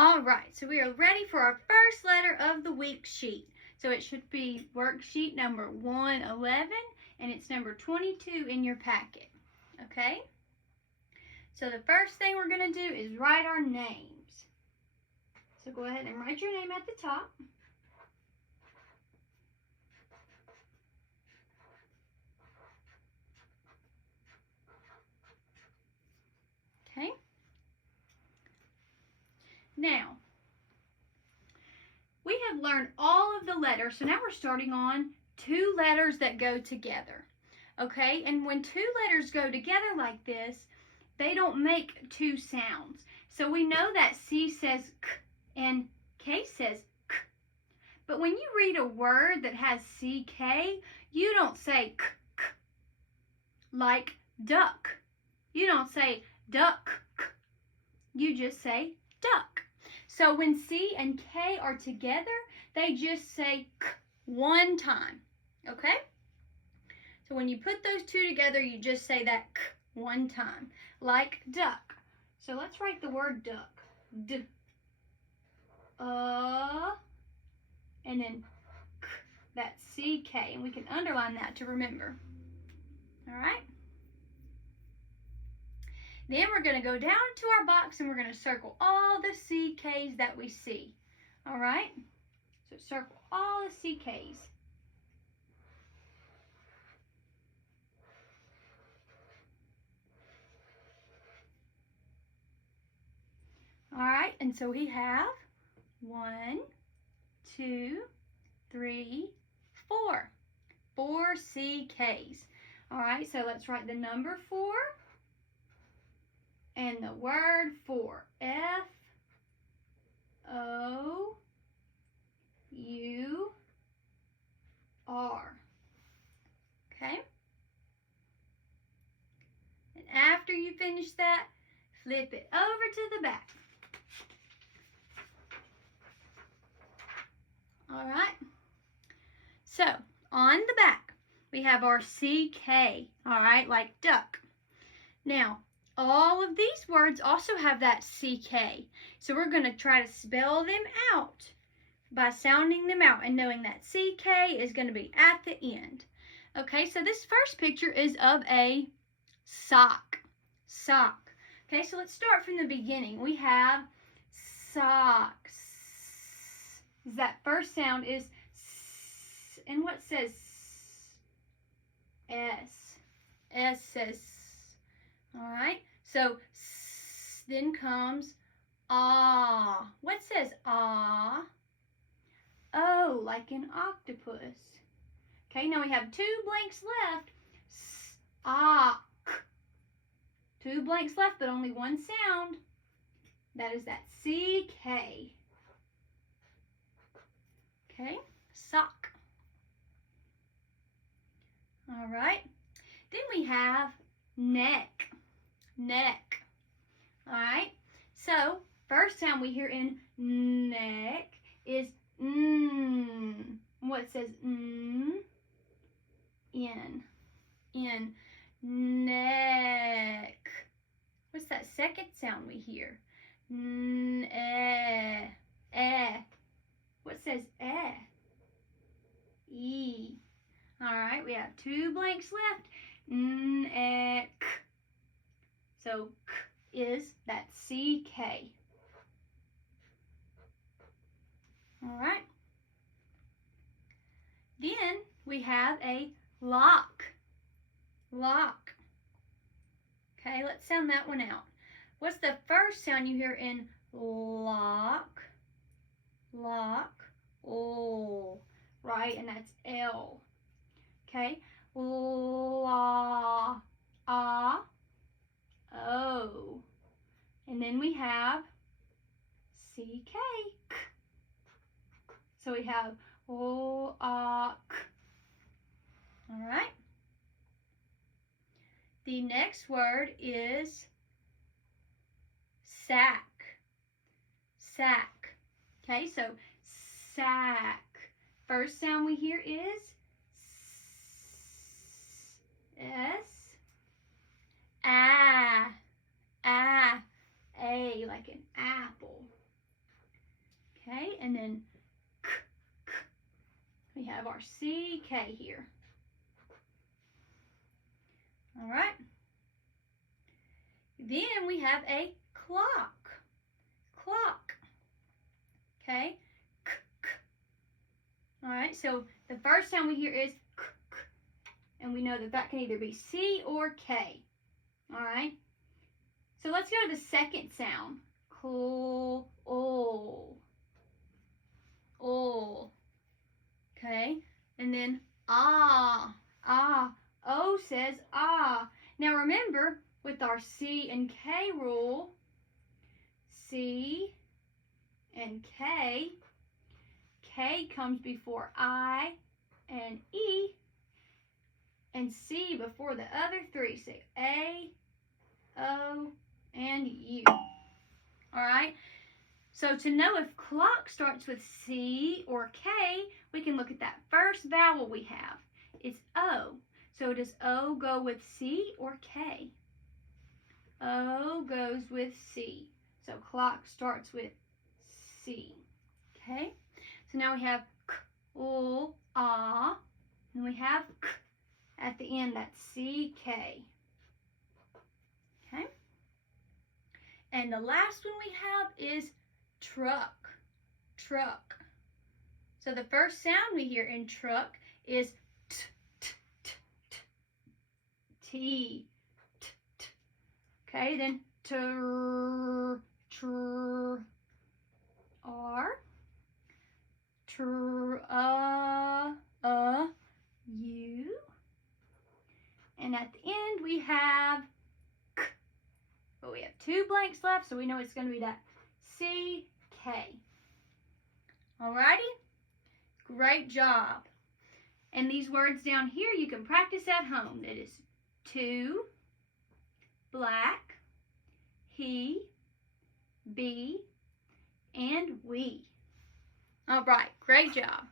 All right, so we are ready for our first letter of the week sheet. So it should be worksheet number 111, and it's number 22 in your packet, okay? So the first thing we're going to do is write our names. So go ahead and write your name at the top. Okay? Now, we have learned all of the letters, so now we're starting on two letters that go together. Okay? And when two letters go together like this, they don't make two sounds. So we know that C says K and K says K. But when you read a word that has CK, you don't say K, K. Like duck. You don't say duck, K. You just say duck. So when C and K are together, they just say K one time. Okay? So when you put those two together, you just say that K one time, like duck. So let's write the word duck. D. And then K, that's CK, and we can underline that to remember. All right? Then we're going to go down to our box and we're going to circle all the CKs that we see. All right? So circle all the CKs. All right, and so we have 1, 2, 3, 4. 4 CKs. All right, so let's write the number 4 and the word for. F-O-U-R. Okay? And after you finish that, flip it over to the back. All right? So, on the back, we have our CK, all right, like duck. Now, all of these words also have that CK. So we're going to try to spell them out by sounding them out and knowing that CK is going to be at the end. Okay, so this first picture is of a sock. Sock. Okay, so let's start from the beginning. We have socks. That first sound is S. And what says S? S says S. All right, so S, then comes ah. What says ah? O, like an octopus. Okay, now we have 2 blanks left. S, ah, k. 2 blanks left, but only one sound. That is that CK. Okay, sock. All right, then we have neck. Neck. All right, so first sound we hear in neck is what says in neck. What's that second sound we hear? What says e? All right, we have 2 blanks left. Neck. So k is that CK. All right. Then we have a lock. Lock. Okay, let's sound that one out. What's the first sound you hear in lock? Lock. Oh, right, and that's L. Okay, la, ah, O. And then we have CK. So we have o, a, k. All right. The next word is sack. Sack. Okay, so sack. First sound we hear is S. A, like an apple. Okay, and then k, k. We have our CK here. All right. Then we have a clock. Clock. Okay. K, k. All right, so the first sound we hear is k, k. And we know that that can either be C or K. All right. So let's go to the second sound. Cool. Oh. Oh. Okay. And then ah. Ah. O says ah. Now remember, with our C and K rule, C and K, K comes before I and E, and C before the other three. So A, O, and U. All right. So to know if clock starts with C or K, we can look at that first vowel we have. It's O. So does O go with C or K? O goes with C. So clock starts with C. Okay? So now we have K, L, A, and we have K at the end. That's CK. Okay? And the last one we have is truck. Truck. So the first sound we hear in truck is t, t, t, t, T, t, t. Okay, then tr, tr, R, tr, U, and at the end we have k. But we have two blanks left, so we know it's going to be that CK. Alrighty? Great job. And these words down here you can practice at home. It is to, black, he, be, and we. All right, great job.